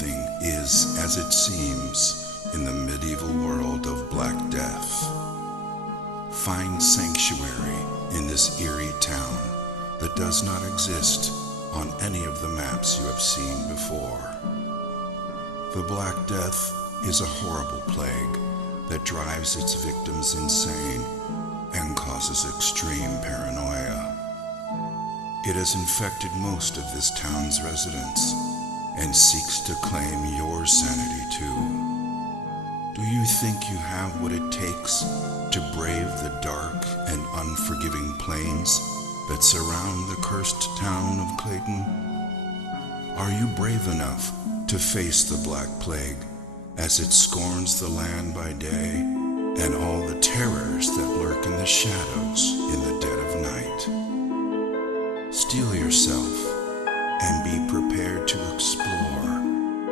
nothing is as it seems in the medieval world of Black Death. Find sanctuary in this eerie town that does not exist on any of the maps you have seen before. The Black Death is a horrible plague that drives its victims insane and causes extreme paranoia. It has infected most of this town's residents and seeks to claim your sanity too. Do you think you have what it takes to brave the dark and unforgiving plains that surround the cursed town of Clayton? Are you brave enough to face the Black Plague as it scorns the land by day and all the terrors that lurk in the shadows in the dead of night? Steel yourself and be prepared to explore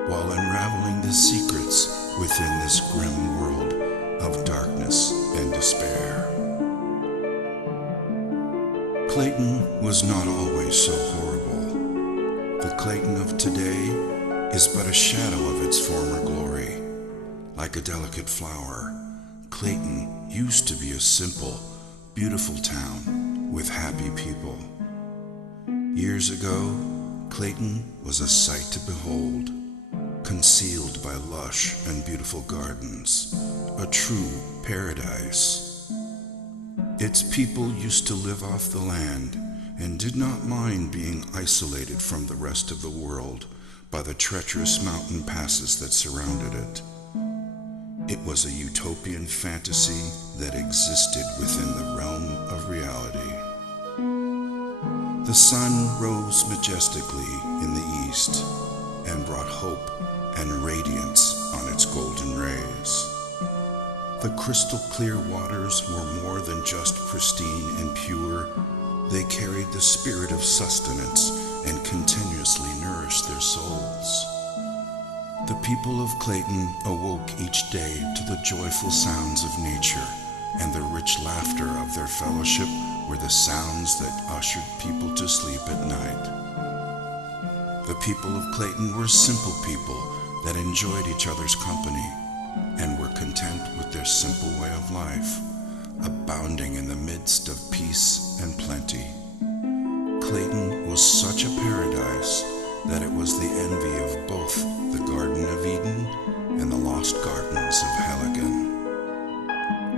while unraveling the secrets within this grim world of darkness and despair. Clayton was not always so horrible. The Clayton of today is but a shadow of its former glory. Like a delicate flower, Clayton used to be a simple, beautiful town with happy people. Years ago, Clayton was a sight to behold, concealed by lush and beautiful gardens, a true paradise. Its people used to live off the land and did not mind being isolated from the rest of the world by the treacherous mountain passes that surrounded it. It was a utopian fantasy that existed within the realm of reality. The sun rose majestically in the east and brought hope and radiance on its golden rays. The crystal clear waters were more than just pristine and pure. They carried the spirit of sustenance and continuously nourished their souls. The people of Clayton awoke each day to the joyful sounds of nature, and the rich laughter of their fellowship were the sounds that ushered people to sleep at night. The people of Clayton were simple people that enjoyed each other's company and were content with their simple way of life, abounding in the midst of peace and plenty. Clayton was such a paradise that it was the envy of both the Garden of Eden and the lost gardens of Helligan.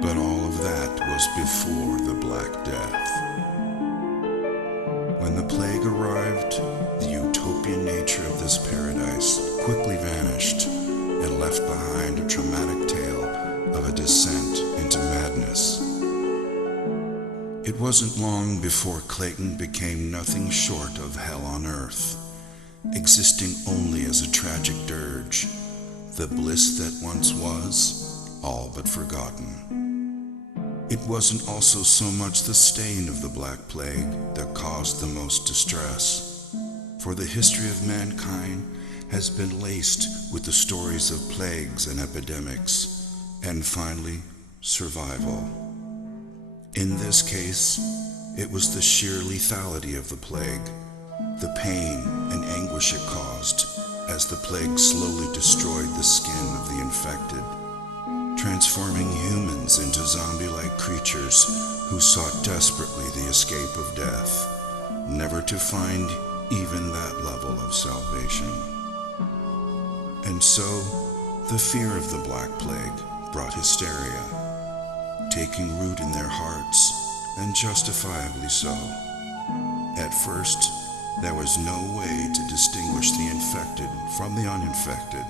But all of that was before the Black Death. When the plague arrived, the utopian nature of this paradise quickly vanished and left behind a traumatic tale of a descent into madness. It wasn't long before Clayton became nothing short of hell on earth, existing only as a tragic dirge, the bliss that once was, all but forgotten. It wasn't also so much the stain of the Black Plague that caused the most distress, for the history of mankind has been laced with the stories of plagues and epidemics, and finally, survival. In this case, it was the sheer lethality of the plague, the pain and anguish it caused as the plague slowly destroyed the skin of the infected, transforming humans into zombie-like creatures who sought desperately the escape of death, never to find even that level of salvation. And so, the fear of the Black Plague brought hysteria, taking root in their hearts, and justifiably so. At first, there was no way to distinguish the infected from the uninfected,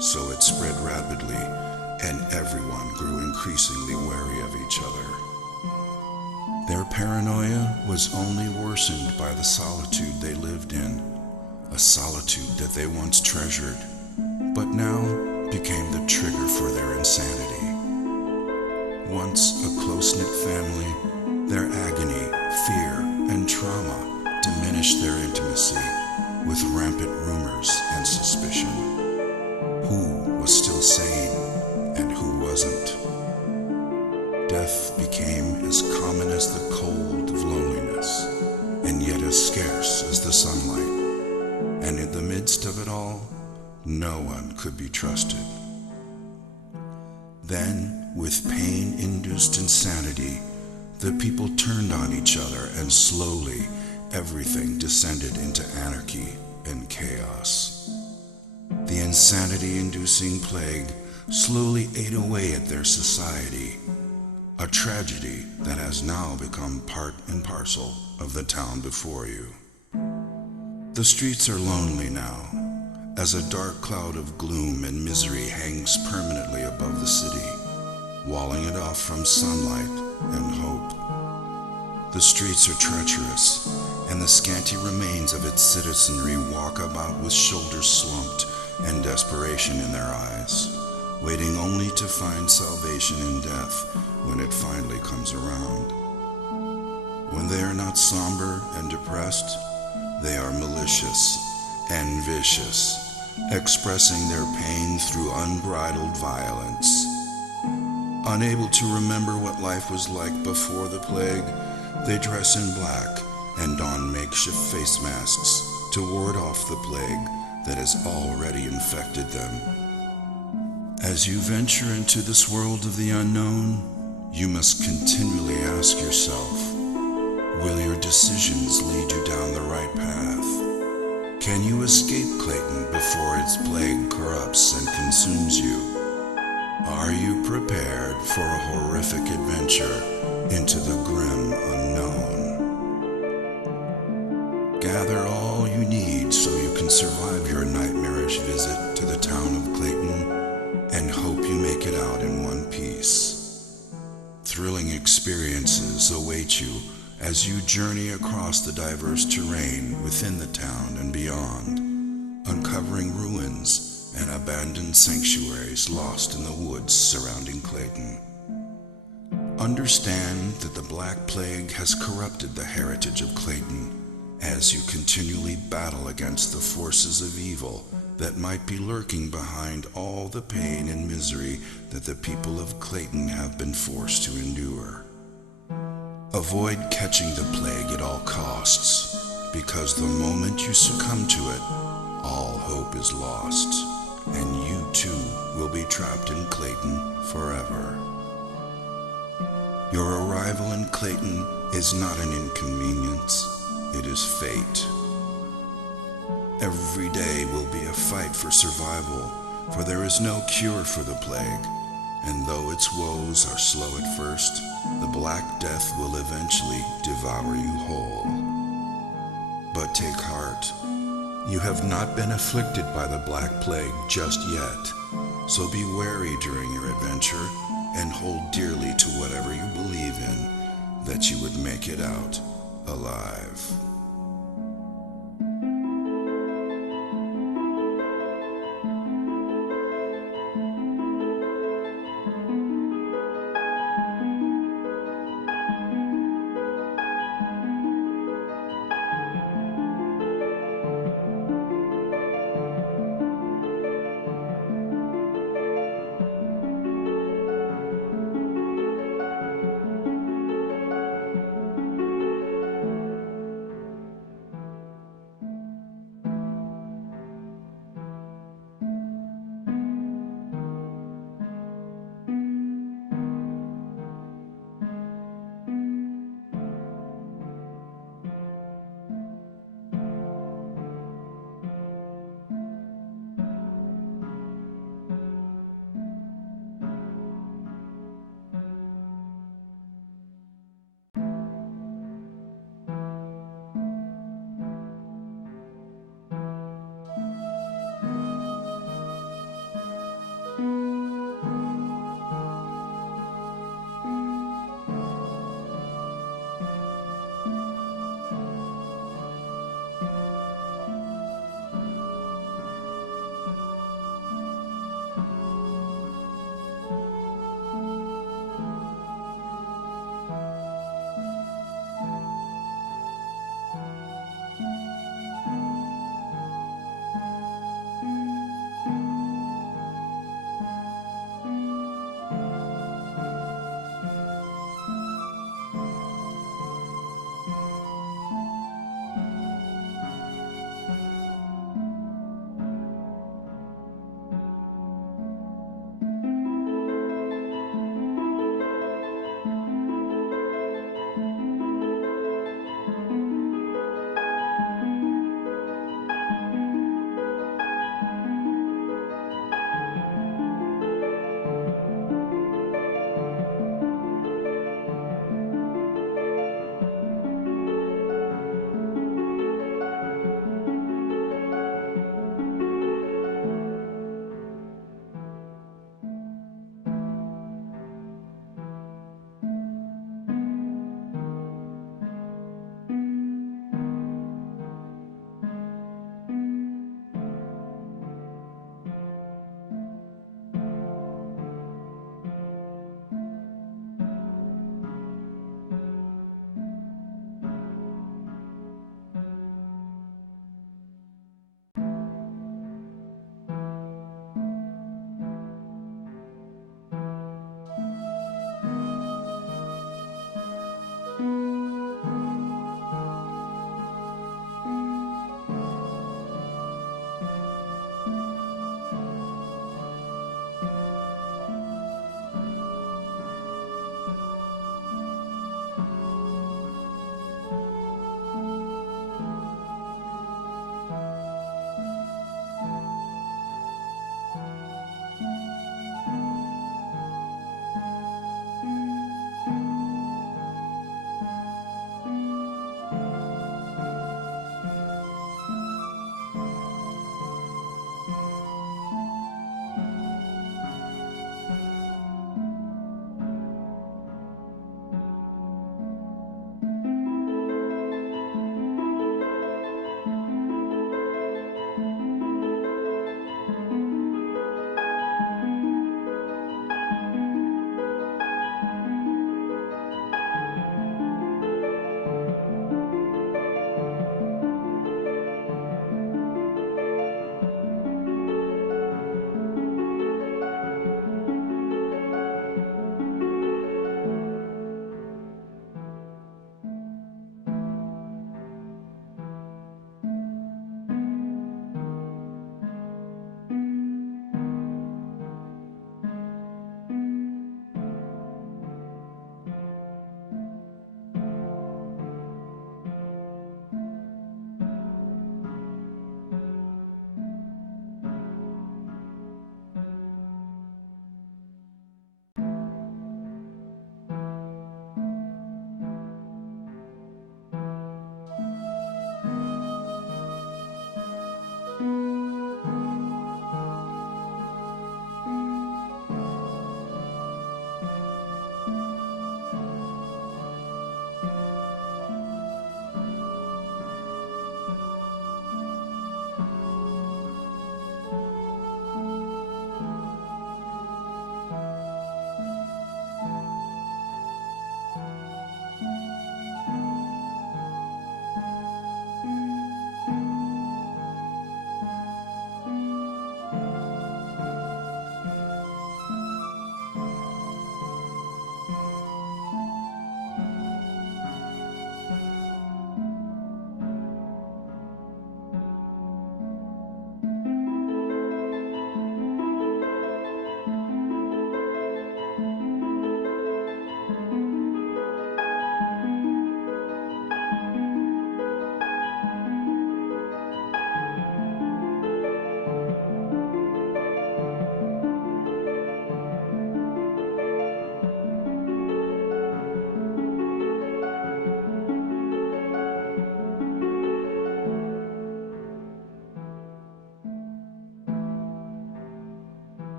so it spread rapidly, and everyone grew increasingly wary of each other. Their paranoia was only worsened by the solitude they lived in, a solitude that they once treasured, but now became the trigger for their insanity. Once a close-knit family, their agony, fear, and trauma diminished their intimacy with rampant rumors and suspicion. Who was still sane and who wasn't? Death became as common as the cold of loneliness, and yet as scarce as the sunlight. And in the midst of it all, No one could be trusted. Then, with pain-induced insanity, the people turned on each other, and slowly everything descended into anarchy and chaos. The insanity-inducing plague slowly ate away at their society, a tragedy that has now become part and parcel of the town before you. The streets are lonely now, as a dark cloud of gloom and misery hangs permanently above the city, walling it off from sunlight and hope. The streets are treacherous, and the scanty remains of its citizenry walk about with shoulders slumped and desperation in their eyes, waiting only to find salvation in death when it finally comes around. When they are not somber and depressed, they are malicious and vicious, expressing their pain through unbridled violence. Unable to remember what life was like before the plague, they dress in black and don makeshift face masks to ward off the plague that has already infected them. As you venture into this world of the unknown, you must continually ask yourself, will your decisions lead you down the right path? Can you escape Clayton before its plague corrupts and consumes you? Are you prepared for a horrific adventure into the grim unknown? Gather all you need so you can survive your nightmarish visit to the town of Clayton and hope you make it out in one piece. Thrilling experiences await you as you journey across the diverse terrain within the town and beyond, uncovering ruins and abandoned sanctuaries lost in the woods surrounding Clayton. Understand that the Black Plague has corrupted the heritage of Clayton as you continually battle against the forces of evil that might be lurking behind all the pain and misery that the people of Clayton have been forced to endure. Avoid catching the plague at all costs, because the moment you succumb to it, all hope is lost, and you too will be trapped in Clayton forever. Your arrival in Clayton is not an inconvenience, it is fate. Every day will be a fight for survival, for there is no cure for the plague, and though its woes are slow at first, the Black Death will eventually devour you whole. But take heart, you have not been afflicted by the Black Plague just yet, so be wary during your adventure and hold dearly to whatever you believe in, that you would make it out alive.